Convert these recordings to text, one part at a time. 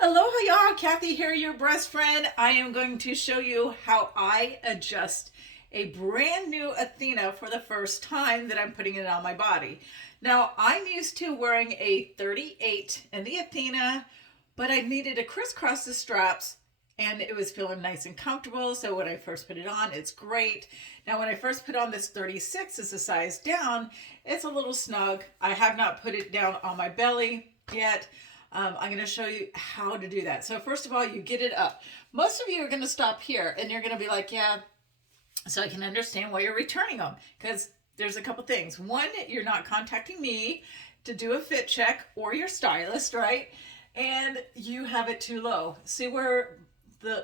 Aloha y'all, Kathy here, your breast friend. I am going to show you how I adjust a brand new Athena for the first time that I'm putting it on my body. Now, I'm used to wearing a 38 in the Athena, but I needed to crisscross the straps and it was feeling nice and comfortable. So when I first put it on, it's great. Now, when I first put on this 36 as a size down, it's a little snug. I have not put it down on my belly yet. I'm going to show you how to do that. So first of all, you get it up. Most of you are going to stop here and you're going to be like, yeah, so I can understand why you're returning them, because there's a couple things. One, you're not contacting me to do a fit check or your stylist, right? And you have it too low. See where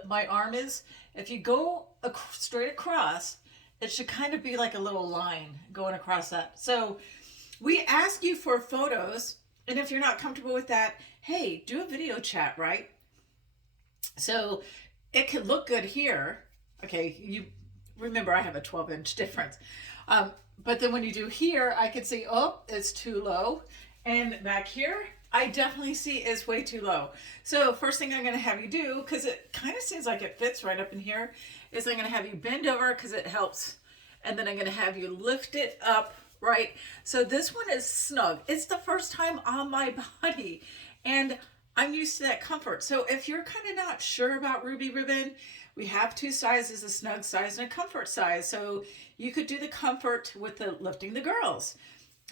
my arm is? If you go straight across, it should kind of be like a little line going across that. So we ask you for photos, and if you're not comfortable with that, hey, do a video chat, right? So it could look good here. Okay, you remember I have a 12-inch difference. But then when you do here, I can see, oh, it's too low. And back here, I definitely see it's way too low. So first thing I'm going to have you do, because it kind of seems like it fits right up in here, is I'm going to have you bend over because it helps. And then I'm going to have you lift it up, right? So this one is snug. It's the first time on my body and I'm used to that comfort. So if you're kind of not sure about Ruby Ribbon, we have two sizes, a snug size and a comfort size. So you could do the comfort with the lifting the girls.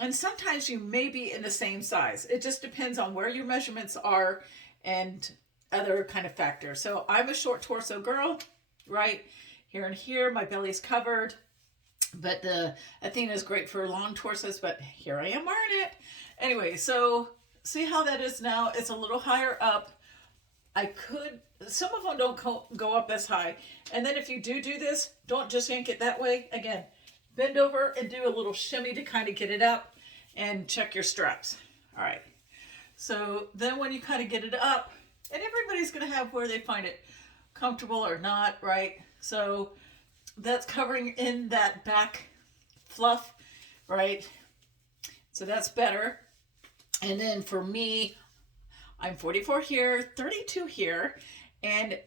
And sometimes you may be in the same size. It just depends on where your measurements are and other kind of factors. So I'm a short torso girl, right? Here and here, my belly's covered. But the Athena is great for long torsos, but here I am wearing it. Anyway, so see how that is now? It's a little higher up. Some of them don't go up as high. And then if you do this, don't just yank it that way. Again, bend over and do a little shimmy to kind of get it up and check your straps. All right. So then when you kind of get it up, and everybody's going to have where they find it comfortable or not, right? So that's covering in that back fluff, right? So that's better. And then for me, I'm 44 here, 32 here, and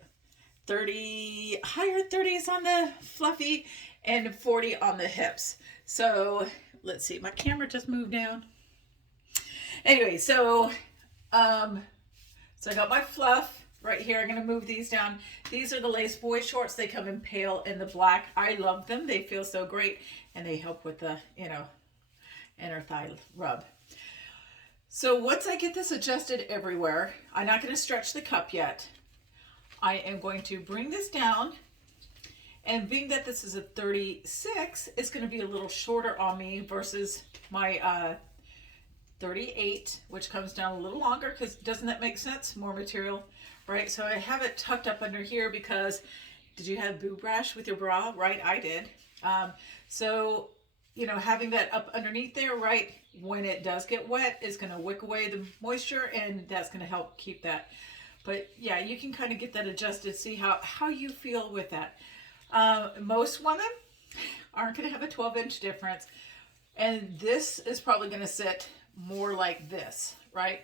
higher 30s on the fluffy and 40 on the hips. So let's see, my camera just moved down. Anyway, so I got my fluff right here. I'm going to move these down. These are the lace boy shorts. They come in pale and the black. I love them. They feel so great and they help with the, inner thigh rub. So once I get this adjusted everywhere, I'm not going to stretch the cup yet. I am going to bring this down, and being that this is a 36, it's going to be a little shorter on me versus my 38, which comes down a little longer, because doesn't that make sense? More material, right? So I have it tucked up under here because did you have boob rash with your bra? Right, I did. So, having that up underneath there, right, when it does get wet, is going to wick away the moisture, and that's going to help keep that. But yeah, you can kind of get that adjusted, see how you feel with that. Most women aren't going to have a 12-inch difference, and this is probably going to sit more like this, right?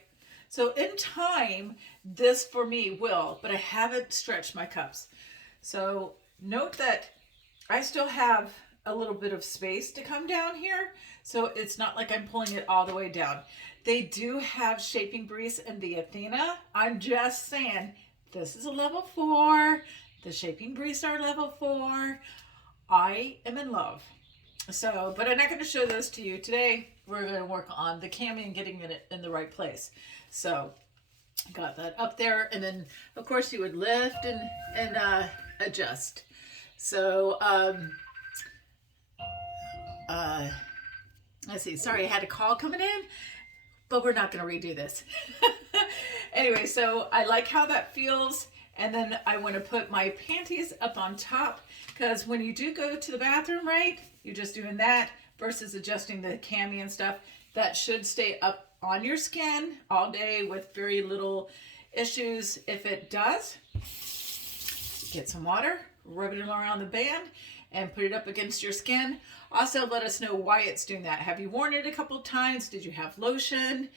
So in time, this for me will, but I haven't stretched my cups. So note that I still have a little bit of space to come down here. So it's not like I'm pulling it all the way down. They do have shaping breeze in the Athena. I'm just saying, this is a level 4. The shaping breeze are level 4. I am in love. So, but I'm not going to show those to you today. We're going to work on the cami and getting it in the right place. So, got that up there, and then of course you would lift and adjust. So, let's see. Sorry, I had a call coming in, but we're not going to redo this. Anyway, so I like how that feels. And then I want to put my panties up on top, because when you do go to the bathroom, right, you're just doing that versus adjusting the cami and stuff. That should stay up on your skin all day with very little issues. If it does, get some water, rub it around the band, and put it up against your skin. Also, let us know why it's doing that. Have you worn it a couple of times? Did you have lotion?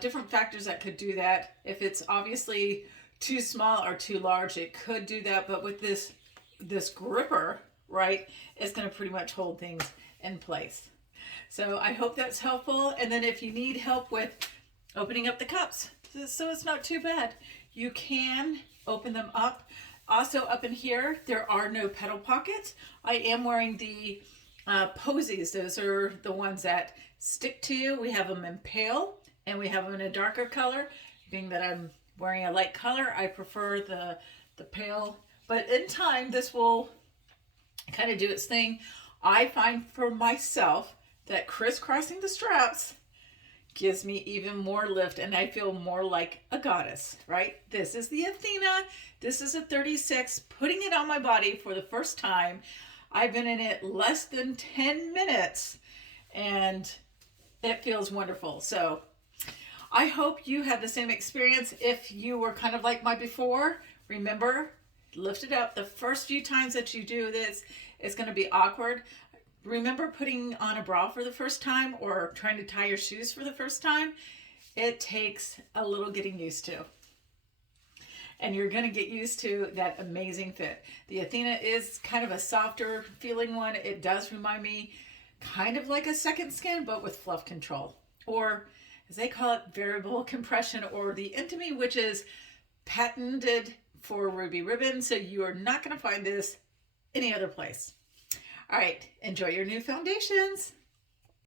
different factors that could do that. If it's obviously too small or too large, it could do that. But with this gripper, right, it's going to pretty much hold things in place. So I hope that's helpful. And then if you need help with opening up the cups, so it's not too bad, you can open them up. Also up in here, there are no petal pockets. I am wearing the posies. Those are the ones that stick to you. We have them in pale and we have them in a darker color. Being that I'm wearing a light color, I prefer the pale. But in time, this will kind of do its thing. I find for myself that crisscrossing the straps gives me even more lift and I feel more like a goddess, right? This is the Athena. This is a 36, putting it on my body for the first time. I've been in it less than 10 minutes and it feels wonderful. So I hope you have the same experience. If you were kind of like my before, remember, lift it up. The first few times that you do this, it's going to be awkward. Remember putting on a bra for the first time or trying to tie your shoes for the first time. It takes a little getting used to. And you're going to get used to that amazing fit. The Athena is kind of a softer feeling one. It does remind me kind of like a second skin, but with fluff control. Or as they call it, variable compression, or the Intimate, which is patented for Ruby Ribbon. So you are not going to find this any other place. All right, enjoy your new foundations.